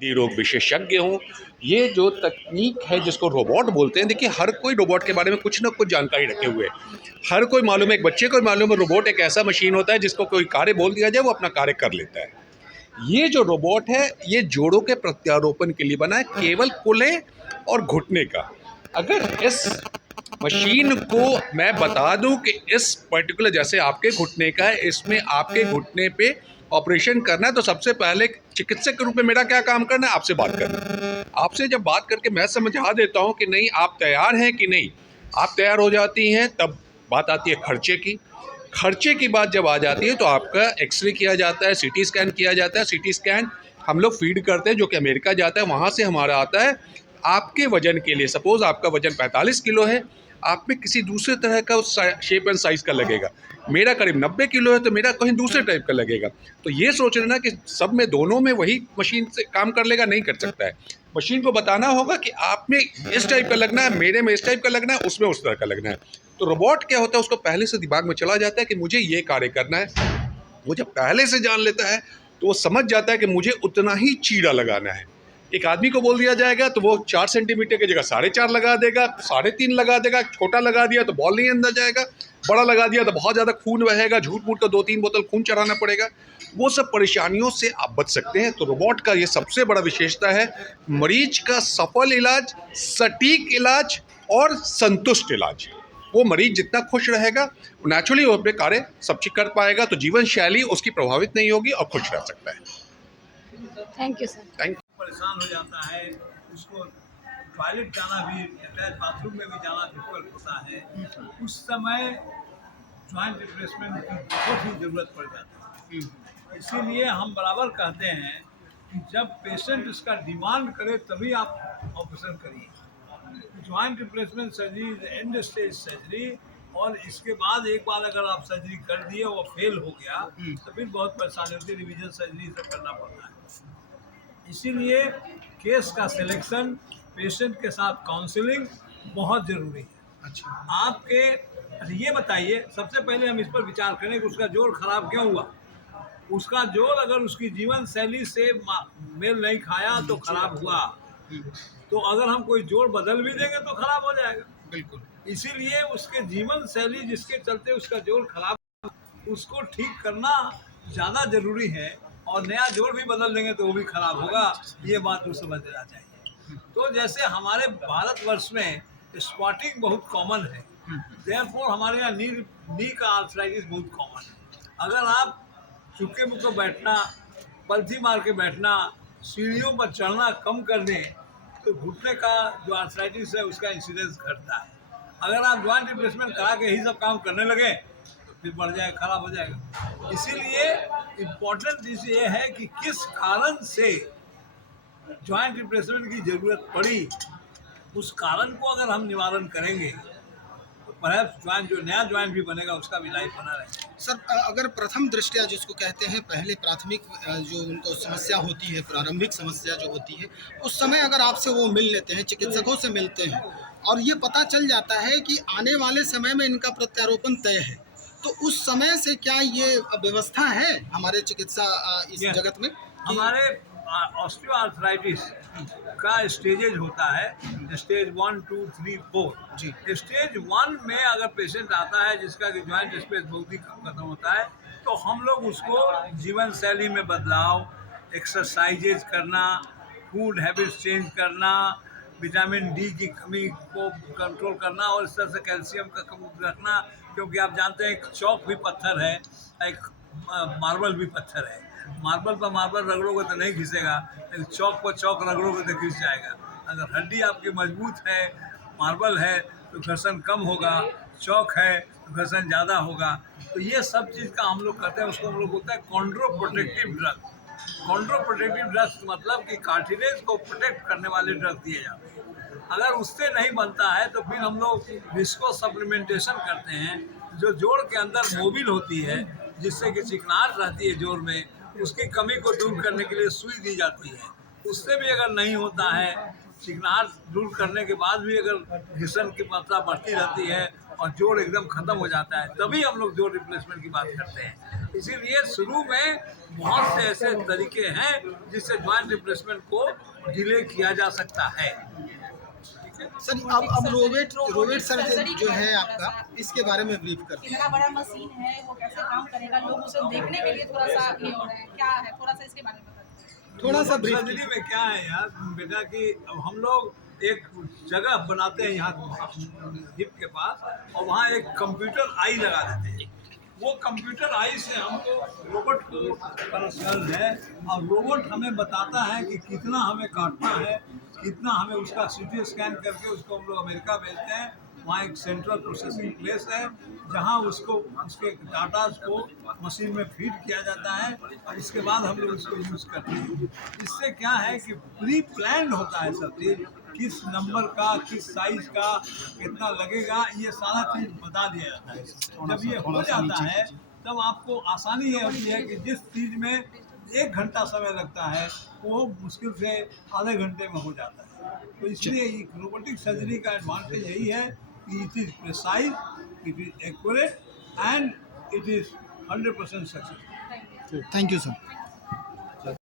हड्डी रोग विशेषज्ञ हूँ। ये जो तकनीक है जिसको रोबोट बोलते हैं, देखिए हर कोई रोबोट के बारे में कुछ ना कुछ जानकारी रखे हुए है। हर कोई मालूम है, एक बच्चे को मालूम है रोबोट एक ऐसा मशीन होता है जिसको कोई कार्य बोल दिया जाए वो अपना कार्य कर लेता है। ये जो रोबोट है ये जोड़ों के प्रत्यारोपण के लिए बना है, केवल कुल्हे और घुटने का। अगर इस मशीन को मैं बता दूं कि इस पर्टिकुलर जैसे आपके घुटने का है, इसमें आपके घुटने पे ऑपरेशन करना है, तो सबसे पहले चिकित्सक के रूप में मेरा क्या काम करना है, आपसे बात करना। आपसे जब बात करके मैं समझा देता हूं कि नहीं आप तैयार हैं कि नहीं, आप तैयार हो जाती हैं, तब बात आती है खर्चे की। खर्चे की बात जब आ जाती है तो आपका एक्सरे किया जाता है, सीटी स्कैन किया जाता है। सीटी स्कैन हम लोग फीड करते हैं जो कि अमेरिका जाता है, वहाँ से हमारा आता है आपके वजन के लिए। सपोज आपका वजन 45 किलो है, आप में किसी दूसरे तरह का उस शेप एंड साइज़ का लगेगा। मेरा करीब 90 किलो है तो मेरा कहीं दूसरे टाइप का लगेगा। तो ये सोच लेना कि सब में दोनों में वही मशीन से काम कर लेगा, नहीं कर सकता है। मशीन को बताना होगा कि आप में इस टाइप का लगना है, मेरे में इस टाइप का लगना है, उसमें उस तरह का लगना है। तो रोबोट क्या होता है, उसको पहले से दिमाग में चला जाता है कि मुझे ये कार्य करना है। वो जब पहले से जान लेता है तो वो समझ जाता है कि मुझे उतना ही चीरा लगाना है। एक आदमी को बोल दिया जाएगा तो वो 4 सेंटीमीटर की जगह 4.5 लगा देगा, 3.5 लगा देगा। छोटा लगा दिया तो बॉल नहीं अंदर जाएगा, बड़ा लगा दिया तो बहुत ज़्यादा खून बहेगा, झूठ मूठ का 2-3 बोतल खून चढ़ाना पड़ेगा। वो सब परेशानियों से आप बच सकते हैं। तो रोबोट का ये सबसे बड़ा विशेषता है, मरीज का सफल इलाज, सटीक इलाज और संतुष्ट इलाज। वो मरीज जितना खुश रहेगा नेचुरली वो अपने कार्य सब चीज कर पाएगा, तो जीवन शैली उसकी प्रभावित नहीं होगी और खुश रह सकता है। Thank you sir. Thank you. परेशान हो जाता है, उसको टॉयलेट जाना भी, अटैच बाथरूम में भी जाना डिफिकल्ट होता है, उस समय जॉइंट रिप्लेसमेंट की बहुत ही ज़रूरत पड़ जाती है। इसीलिए हम बराबर कहते हैं कि जब पेशेंट इसका डिमांड करे तभी आप ऑपरेशन करिए। Joint replacement surgery is and stage surgery, और इसके बाद एक बार अगर आप सर्जरी कर दिए और फेल हो गया तो फिर बहुत परेशानी होती है, रिवीजन सर्जरी सब करना पड़ता है। इसीलिए केस का सिलेक्शन, पेशेंट के साथ काउंसलिंग बहुत ज़रूरी है। अच्छा, आपके ये बताइए, सबसे पहले हम इस पर विचार करें कि उसका जोड़ खराब क्यों हुआ। उसका जोड़ अगर उसकी जीवन शैली से मेल नहीं खाया तो खराब हुआ, तो अगर हम कोई जोड़ बदल भी देंगे तो खराब हो जाएगा। बिल्कुल। इसीलिए उसके जीवन शैली जिसके चलते उसका जोड़ खराब, उसको ठीक करना ज़्यादा ज़रूरी है, और नया जोड़ भी बदल देंगे तो वो भी खराब होगा। ये बात तो समझ लेना चाहिए। तो जैसे हमारे भारतवर्ष में स्क्वाटिंग बहुत कॉमन है, देयरफॉर हमारे यहाँ नी का आर्थराइटिस बहुत कॉमन है। अगर आप चुके मुके बैठना, पलथी मार के बैठना, सीढ़ियों पर चढ़ना कम कर दें तो घुटने का जो आर्थराइटिस है उसका इंसिडेंस घटता है। अगर आप जॉइंट रिप्लेसमेंट करा के यही सब काम करने लगे तो फिर बढ़ जाएगा, खराब हो जाएगा। इसीलिए इम्पोर्टेंट चीज़ ये है कि किस कारण से जॉइंट रिप्लेसमेंट की ज़रूरत पड़ी, उस कारण को अगर हम निवारण करेंगे तो परहैप्स जॉइंट, जो नया जॉइंट भी बनेगा उसका भी लाइफ बना रहेगा। सर, अगर प्रथम दृष्टया जिसको कहते हैं पहले प्राथमिक जो उनको समस्या होती है, प्रारंभिक समस्या जो होती है, उस समय अगर आपसे वो मिल लेते हैं, चिकित्सकों से मिलते हैं और ये पता चल जाता है कि आने वाले समय में इनका प्रत्यारोपण तय है, तो उस समय से क्या ये व्यवस्था है हमारे चिकित्सा इस जगत में? हमारे ऑस्टियोआर्थराइटिस का स्टेजेज होता है, स्टेज 1, 2, 3, 4 जी। स्टेज 1 में अगर पेशेंट आता है जिसका कि जॉइंट स्पेस बहुत ही कम खत्म होता है, तो हम लोग उसको जीवन शैली में बदलाव, एक्सरसाइजेज करना, फूड हैबिट्स चेंज करना, विटामिन डी की कमी को कंट्रोल करना, और इस तरह से कैल्शियम का कमी रखना। क्योंकि आप जानते हैं एक चौक भी पत्थर है, एक मार्बल भी पत्थर है। मार्बल पर मार्बल रगड़ोगे तो नहीं घिसेगा, लेकिन चौक पर चौक रगड़ोगे तो घिस जाएगा। अगर हड्डी आपकी मजबूत है, मार्बल है, तो घर्षण कम होगा, चौक है तो घर्षण ज़्यादा होगा। तो ये सब चीज़ का हम लोग करते हैं, उसको हम लोग बोलते हैं कॉन्ड्रोप्रोटेक्टिव ड्रग। कॉन्ड्रोप्रोटेक्टिव ड्रग्स मतलब कि कार्टिलेज को प्रोटेक्ट करने वाले ड्रग दिए जाते हैं। अगर उससे नहीं बनता है तो फिर हम लोग विस्को सप्लीमेंटेशन करते हैं, जो जोड़ के अंदर मोबिल होती है, जिससे कि चिकनाहट रहती है जोड़ में, उसकी कमी को दूर करने के लिए सुई दी जाती है। उससे भी अगर नहीं होता है, चिकनाहट दूर करने के बाद भी अगर घिसन की मात्रा बढ़ती रहती है और जोड़ एकदम ख़त्म हो जाता है, तभी हम लोग जोड़ रिप्लेसमेंट की बात करते हैं। इसीलिए शुरू में बहुत से ऐसे तरीके हैं जिससे ज्वाइंट रिप्लेसमेंट को डिले किया जा सकता है। सर अब रोबोट सर्जरी जो है आपका, इसके बारे में ब्रीफ करते हैं। इतना बड़ा मशीन है, वो कैसे काम करेगा, लोग उसे देखने के लिए थोड़ा सा ये हो रहा है, क्या है, थोड़ा सा इसके बारे में बताइए। थोड़ा सा ब्रीफ सर्जरी में क्या है यार बेटा कि अब हम लोग एक जगह बनाते हैं यहाँ हिप के पास, और वहाँ एक कंप्यूटर आई लगा देते हैं। वो कंप्यूटर आई से हमको रोबोट को पर्सनल है, और रोबोट हमें बताता है कि कितना हमें काटना है, कितना हमें उसका सीटी स्कैन करके उसको हम लोग अमेरिका भेजते हैं। वहाँ एक सेंट्रल प्रोसेसिंग प्लेस है जहाँ उसको उसके डाटा को मशीन में फीड किया जाता है, और इसके बाद हम लोग इसको यूज़ करते हैं। इससे क्या है कि प्री प्लान्ड होता है सब चीज़, किस नंबर का, किस साइज का, कितना लगेगा, ये सारा चीज़ बता दिया जाता है। जब ये हो जाता है तब आपको आसानी ये होती है कि जिस चीज़ में 1 घंटा समय लगता है वो मुश्किल से आधे घंटे में हो जाता है। तो इसलिए रोबोटिक सर्जरी का एडवांटेज यही है कि it is precise, it is accurate and it is 100% successful. Thank you sir.